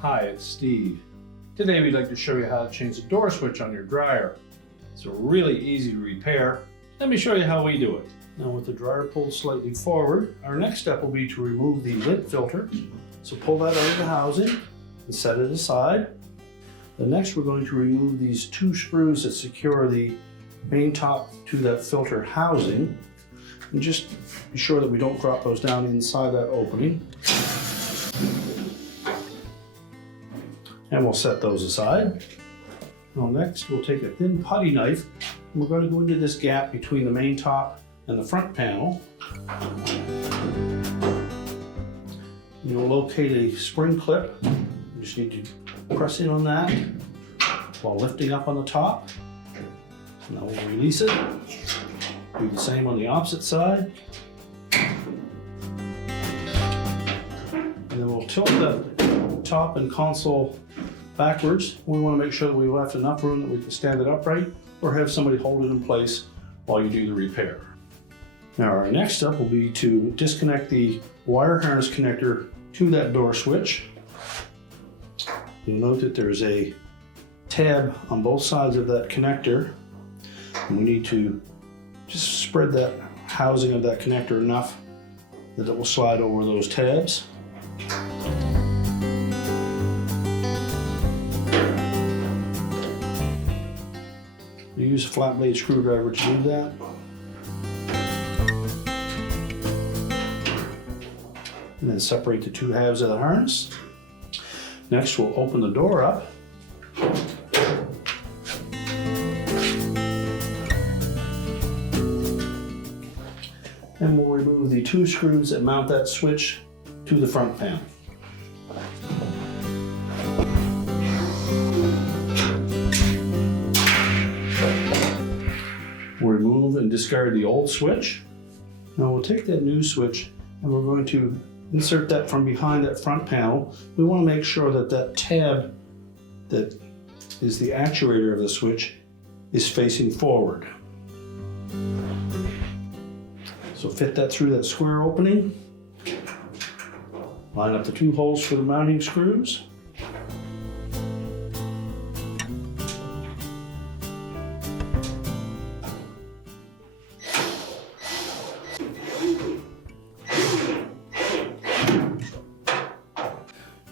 Hi, it's Steve. Today we'd like to show you how to change the door switch on your dryer. It's really easy to repair. Let me show you how we do it. Now with the dryer pulled slightly forward, our next step will be to remove the lint filter. So pull that out of the housing and set it aside. Then next we're going to remove these two screws that secure the main top to that filter housing. And just be sure that we don't drop those down inside that opening. And we'll set those aside. Now next we'll take a thin putty knife and we're going to go into this gap between the main top and the front panel. You'll locate a spring clip. You just need to press in on that while lifting up on the top. Now we'll release it. Do the same on the opposite side. And then we'll tilt the top and console backwards. We want to make sure that we left enough room that we can stand it upright or have somebody hold it in place while you do the repair. Now our next step will be to disconnect the wire harness connector to that door switch. You'll note that there's a tab on both sides of that connector, and we need to just spread that housing of that connector enough that it will slide over those tabs. You use a flat blade screwdriver to do that. And then separate the two halves of the harness. Next, we'll open the door up. And we'll remove the two screws that mount that switch to the front panel. We'll remove and discard the old switch. Now we'll take that new switch and we're going to insert that from behind that front panel. We want to make sure that that tab that is the actuator of the switch is facing forward. So fit that through that square opening. Line up the two holes for the mounting screws.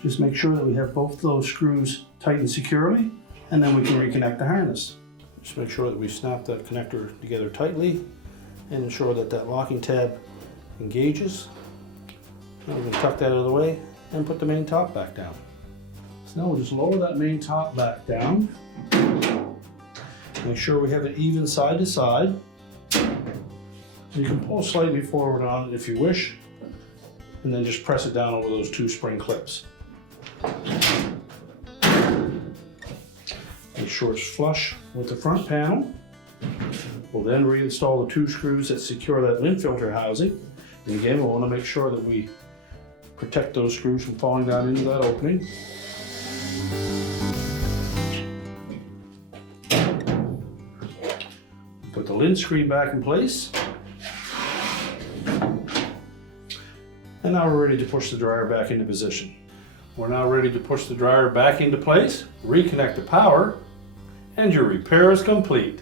Just make sure that we have both those screws tightened securely, and then we can reconnect the harness. Just make sure that we snap that connector together tightly and ensure that that locking tab engages. Now we can tuck that out of the way and put the main top back down. So now we'll just lower that main top back down. Make sure we have it even side to side. You can pull slightly forward on it if you wish, and then just press it down over those two spring clips. Make sure it's flush with the front panel. We'll then reinstall the two screws that secure that lint filter housing. And again, we'll want to make sure that we protect those screws from falling down into that opening. Put the lint screen back in place. And now we're ready to push the dryer back into position. We're now ready to push the dryer back into place, reconnect the power, and your repair is complete.